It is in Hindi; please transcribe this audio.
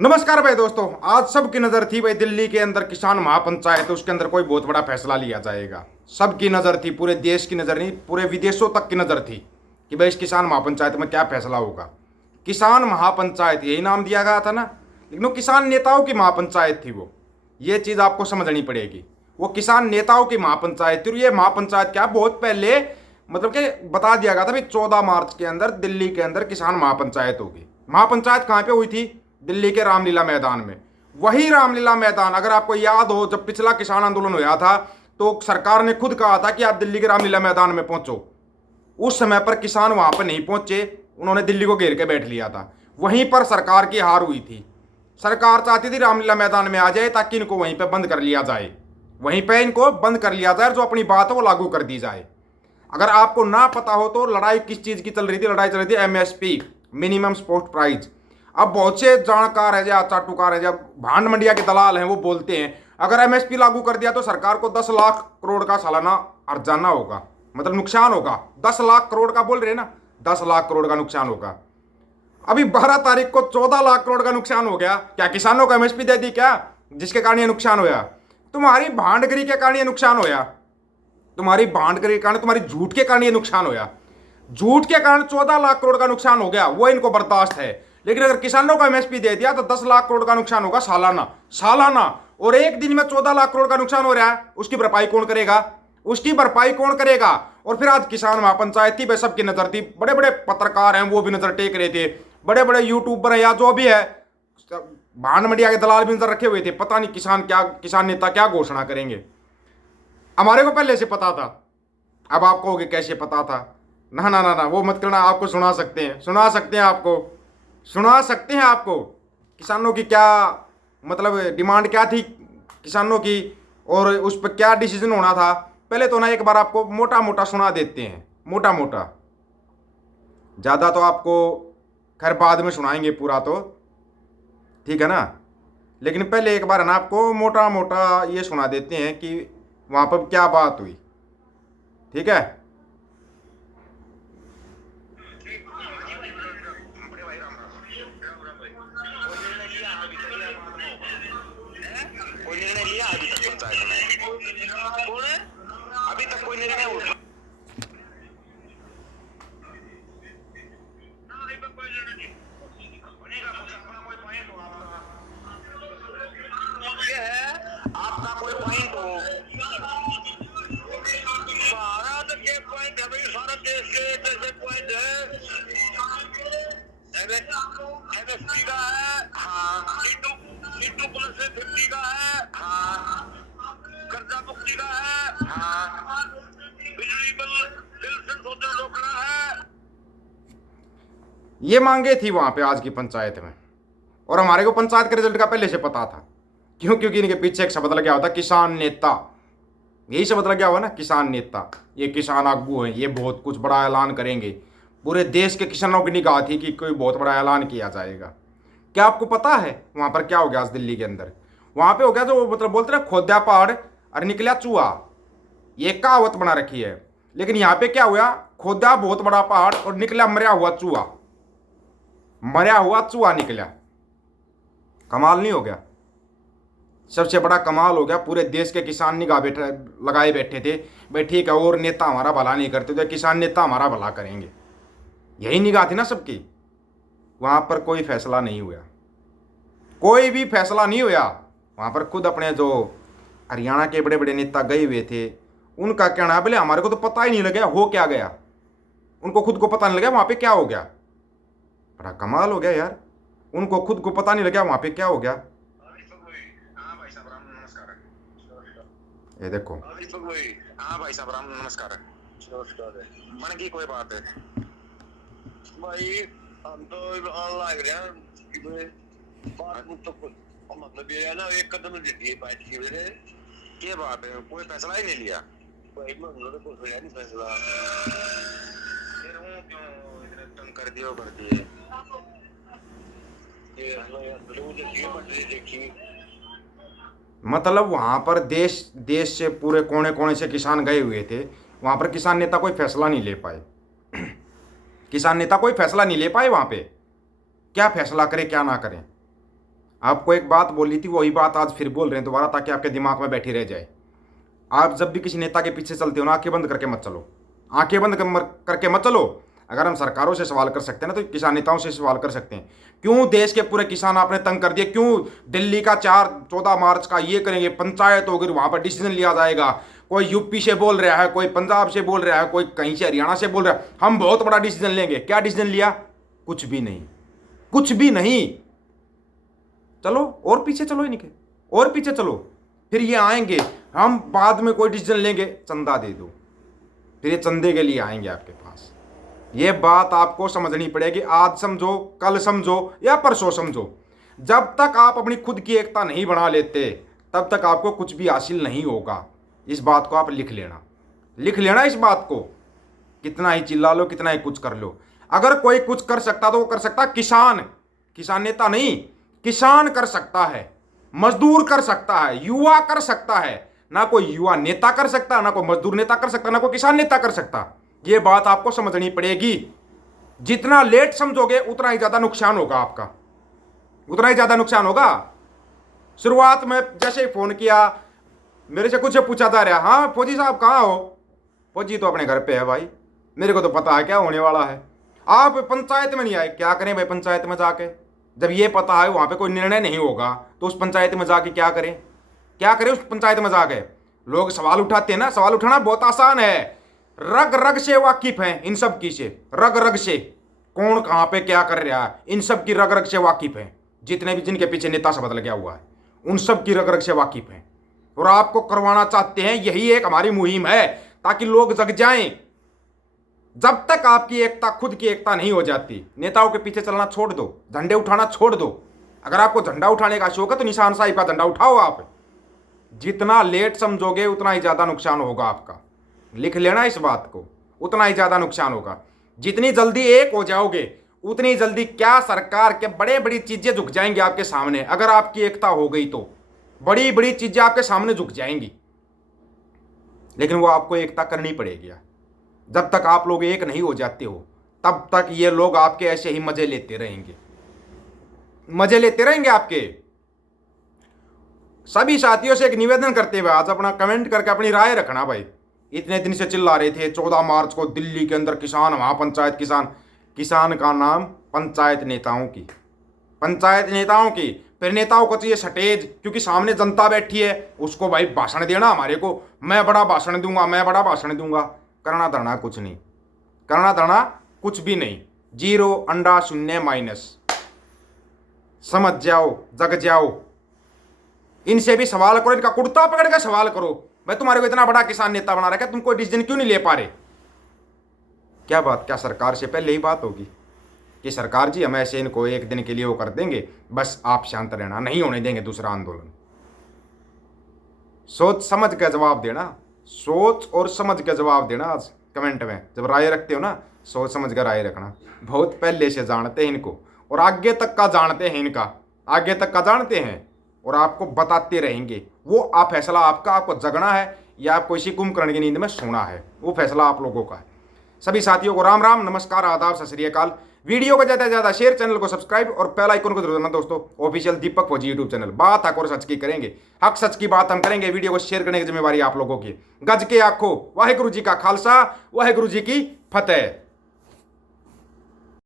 नमस्कार भाई दोस्तों। आज सबकी नज़र थी भाई दिल्ली के अंदर किसान महापंचायत है, उसके अंदर कोई बहुत बड़ा फैसला लिया जाएगा। सबकी नज़र थी, पूरे देश की नज़र नहीं, पूरे विदेशों तक की नज़र थी कि भाई इस किसान महापंचायत में क्या फैसला होगा। किसान महापंचायत यही नाम दिया गया था ना, लेकिन वो किसान नेताओं की महापंचायत थी। वो ये चीज़ आपको समझनी पड़ेगी। वो किसान नेताओं की महापंचायत थी और ये महापंचायत क्या बहुत पहले मतलब कि बता दिया गया था भाई 14 मार्च के अंदर दिल्ली के अंदर किसान महापंचायत होगी। महापंचायत कहाँ पे हुई थी? दिल्ली के रामलीला मैदान में। वही रामलीला मैदान, अगर आपको याद हो, जब पिछला किसान आंदोलन हुआ था तो सरकार ने खुद कहा था कि आप दिल्ली के रामलीला मैदान में पहुंचो। उस समय पर किसान वहां पर नहीं पहुंचे, उन्होंने दिल्ली को घेर के बैठ लिया था। वहीं पर सरकार की हार हुई थी। सरकार चाहती थी रामलीला मैदान में आ जाए ताकि इनको वहीं पर बंद कर लिया जाए, वहीं पर इनको बंद कर लिया जाए, जो अपनी बात है वो लागू कर दी जाए। अगर आपको ना पता हो तो लड़ाई किस चीज़ की चल रही थी? लड़ाई चल रही थी एमएसपी, मिनिमम सपोर्ट प्राइस। अब बहुत से जानकार है या चाटुकार है या भांड मंडिया के दलाल हैं, वो बोलते हैं अगर एमएसपी लागू कर दिया तो सरकार को 10 लाख करोड़ का सालाना अर्जाना होगा, मतलब नुकसान होगा। 10 लाख करोड़ का बोल रहे हैं ना, 10 लाख करोड़ का नुकसान होगा। अभी 12 तारीख को 14 लाख करोड़ का नुकसान हो गया। क्या किसानों को एमएसपी दे दी क्या, जिसके कारण ये नुकसान होया? तुम्हारी भांडगिरी के कारण ये नुकसान होया, तुम्हारी भांडगिरी के कारण, तुम्हारी झूठ के कारण ये नुकसान होया। झूठ के कारण 14 लाख करोड़ का नुकसान हो गया, वो इनको बर्दाश्त है। लेकिन अगर किसानों को एमएसपी दे दिया तो 10 लाख करोड़ का नुकसान होगा सालाना सालाना। और एक दिन में 14 लाख करोड़ का नुकसान हो रहा है, उसकी भरपाई कौन करेगा? उसकी भरपाई कौन करेगा? और फिर आज किसान महापंचायत थी, वह सबकी नजर थी। बड़े बड़े पत्रकार हैं, वो भी नजर टेक रहे थे। बड़े बड़े यूट्यूबर हैं या जो भी है, भांड मंडिया के दलाल भी नजर रखे हुए थे। पता नहीं किसान नेता क्या घोषणा करेंगे। हमारे को पहले से पता था। अब आप कहोगे कैसे पता था? ना ना ना ना, वो मत करना। आपको सुना सकते हैं, सुना सकते हैं आपको किसानों की क्या मतलब डिमांड क्या थी किसानों की, और उस पर क्या डिसीजन होना था। पहले तो ना एक बार आपको मोटा मोटा सुना देते हैं, मोटा मोटा। ज़्यादा तो आपको खैर बाद में सुनाएंगे पूरा, तो ठीक है ना। लेकिन पहले एक बार है ना आपको मोटा मोटा ये सुना देते हैं कि वहाँ पर क्या बात हुई, ठीक है। कोई निर्णय लिया अभी तक पंचायत में? कौन है? अभी तक कोई निर्णय उठा आपका कोई पॉइंट हो? भारत के पॉइंट है भाई, सारा देश के जैसे पॉइंट है। एमएसपी का है, हाँ। नीटू प्लस 50 का है, हाँ। कर्जा मुक्ति का है, हाँ। बिजली बिल संशोधन रोकना है। ये मांगे थी वहां पे आज की पंचायत में, और हमारे को पंचायत के रिजल्ट का पहले से पता था। क्यों? क्योंकि इनके पीछे एक शब्द लगा होता, किसान नेता। यही शब्द लगा हुआ ना, किसान नेता। ये किसान आगू हैं, ये बहुत कुछ बड़ा ऐलान करेंगे। पूरे देश के किसानों की निगाह थी कि कोई बहुत बड़ा ऐलान किया जाएगा। क्या आपको पता है वहां पर क्या हो गया आज दिल्ली के अंदर? वहां पे हो गया जो मतलब बोलते ना, खोदा पहाड़ और निकला चूहा। ये कहावत बना रखी है। लेकिन यहाँ पे क्या हुआ? खोदा बहुत बड़ा पहाड़ और निकला मरा हुआ चूहा। मरा हुआ चूहा निकला। कमाल नहीं हो गया? सबसे बड़ा कमाल हो गया। पूरे देश के किसान निगाह लगाए बैठे थे, भाई ठीक है, और नेता हमारा भला नहीं करते तो किसान नेता हमारा भला करेंगे। यही निगाह थी ना सबकी। वहां पर कोई फैसला नहीं हुआ, कोई भी फैसला नहीं हुआ। वहां पर खुद अपने जो हरियाणा के बड़े बड़े नेता गए हुए थे, उनका कहना है बोले हमारे को तो पता ही नहीं लगा हो क्या गया। उनको खुद को पता नहीं लगा वहां पे क्या हो गया। बड़ा कमाल हो गया यार, उनको खुद को पता नहीं लगा वहां पे क्या हो गया। ये देखो, हाँ भाई साहब राम नमस्कार। मन की कोई बात है भाई, हम तो लग रहे हैं बात तो मतलब ये है ना, एक कदम दे बैठ के क्या बात है, कोई फैसला ही नहीं लिया भाई। मतलब तो कुछ नहीं फैसला, फिर हूँ क्यों इतने तंग कर दिए ये देखी। मतलब वहां पर देश से पूरे कोने कोने से किसान गए हुए थे। वहां पर किसान नेता कोई फैसला नहीं ले पाए। किसान नेता कोई फैसला नहीं ले पाए वहां पे। क्या फैसला करें क्या ना करें। आपको एक बात बोली थी, वही बात आज फिर बोल रहे हैं दोबारा, ताकि आपके दिमाग में बैठी रह जाए। आप जब भी किसी नेता के पीछे चलते हो ना, आंखें बंद करके मत चलो, आंखें बंद करके मत चलो। अगर हम सरकारों से सवाल कर सकते हैं ना, तो किसान नेताओं से सवाल कर सकते हैं। क्यों देश के पूरे किसान आपने तंग कर दिए? क्यों दिल्ली का 14 मार्च का ये करेंगे, पंचायत होगी, वहां पर डिसीजन लिया जाएगा। कोई यूपी से बोल रहा है, कोई पंजाब से बोल रहा है, कोई कहीं से हरियाणा से बोल रहा है, हम बहुत बड़ा डिसीजन लेंगे। क्या डिसीजन लिया? कुछ भी नहीं, कुछ भी नहीं। चलो और पीछे चलो इनके, और पीछे चलो। फिर ये आएंगे, हम बाद में कोई डिसीजन लेंगे, चंदा दे दो। फिर ये चंदे के लिए आएंगे आपके पास। ये बात आपको समझनी पड़ेगी। आज समझो, कल समझो या परसों समझो, जब तक आप अपनी खुद की एकता नहीं बना लेते, तब तक आपको कुछ भी हासिल नहीं होगा। इस बात को आप लिख लेना, लिख लेना इस बात को। कितना ही चिल्ला लो, कितना ही कुछ कर लो, अगर कोई कुछ कर सकता तो वो कर सकता किसान। किसान नेता नहीं, किसान कर सकता है, मजदूर कर सकता है, युवा कर सकता है। ना कोई युवा नेता कर सकता, ना कोई मजदूर नेता कर सकता, ना कोई किसान नेता कर सकता। ये बात आपको समझनी पड़ेगी। जितना लेट समझोगे उतना ही ज्यादा नुकसान होगा आपका, उतना ही ज्यादा नुकसान होगा। शुरुआत में जैसे ही फोन किया, मेरे से कुछ पूछा जा रहा, हाँ फौजी साहब कहाँ हो? फौजी तो अपने घर पे है भाई, मेरे को तो पता है क्या होने वाला है। आप पंचायत में नहीं आए, क्या करें भाई पंचायत में जाके? जब ये पता है वहां पे कोई निर्णय नहीं होगा, तो उस पंचायत में जाके क्या करें? क्या करें उस पंचायत में जाके? लोग सवाल उठाते हैं ना, सवाल उठाना बहुत आसान है, रग रग से वाकिफ हैं इन सब की से, रग रग से। कौन कहां पे क्या कर रहा है, इन सब की रग रग से वाकिफ हैं। जितने भी जिनके पीछे नेता शब्द लगा हुआ है, उन सब की रग रग से वाकिफ हैं। और आपको करवाना चाहते हैं, यही एक हमारी मुहिम है, ताकि लोग जग जाएं। जब तक आपकी एकता, खुद की एकता नहीं हो जाती, नेताओं के पीछे चलना छोड़ दो, झंडे उठाना छोड़ दो। अगर आपको झंडा उठाने का शौक है तो निशान साहिब का झंडा उठाओ आप। जितना लेट समझोगे उतना ही ज्यादा नुकसान होगा आपका, लिख लेना इस बात को, उतना ही ज्यादा नुकसान होगा। जितनी जल्दी एक हो जाओगे उतनी जल्दी क्या सरकार के बड़े बड़ी चीजें झुक जाएंगी आपके सामने। अगर आपकी एकता हो गई तो बड़ी बड़ी चीजें आपके सामने झुक जाएंगी, लेकिन वो आपको एकता करनी पड़ेगी। जब तक आप लोग एक नहीं हो जाते हो, तब तक ये लोग आपके ऐसे ही मजे लेते रहेंगे, मजे लेते रहेंगे आपके। सभी साथियों से एक निवेदन करते हुए आज अपना कमेंट करके अपनी राय रखना भाई। इतने दिन से चिल्ला रहे थे 14 मार्च को दिल्ली के अंदर किसान महापंचायत, किसान, किसान का नाम पंचायत नेताओं की, पंचायत नेताओं की। फिर नेताओं को चाहिए सटेज, क्योंकि सामने जनता बैठी है, उसको भाई भाषण देना हमारे को, मैं बड़ा भाषण दूंगा, मैं बड़ा भाषण दूंगा। करना धरना कुछ नहीं, करना धरना कुछ भी नहीं, जीरो, अंडा, शून्य, माइनस। समझ जाओ, जग जाओ। इनसे भी सवाल करो, इनका कुर्ता पकड़ के सवाल करो, भाई तुम्हारे को इतना बड़ा किसान नेता बना रखा है, तुम कोई डिसीजन क्यों नहीं ले पा रहे? क्या बात, क्या सरकार से पहले ही बात होगी कि सरकार जी हम ऐसे इनको एक दिन के लिए वो कर देंगे, बस आप शांत रहना, नहीं होने देंगे दूसरा आंदोलन? सोच समझ के जवाब देना, सोच और समझ के जवाब देना। आज कमेंट में जब राय रखते हो ना, सोच समझ कर राय रखना। बहुत पहले से जानते हैं इनको, और आगे तक का जानते हैं इनका, आगे तक का जानते हैं, और आपको बताते रहेंगे। वो आप फैसला आपका, आपको जगना है या आपको इसी कुंभकर्ण की नींद में सोना है, वो फैसला आप लोगों का है। सभी साथियों को राम राम, नमस्कार, आदाब, सत श्री अकाल। वीडियो को ज़्यादा से ज़्यादा शेयर, चैनल को सब्सक्राइब और बेल आइकन को जरूर दबाना दोस्तों। ऑफिशियल दीपक फौजी यूट्यूब चैनल, बात हक और सच की करेंगे, हक सच की बात हम करेंगे। वीडियो को शेयर करने की जिम्मेवारी आप लोगों की। गज के आखो, वाहेगुरु जी का खालसा, वाहेगुरु जी की फतेह।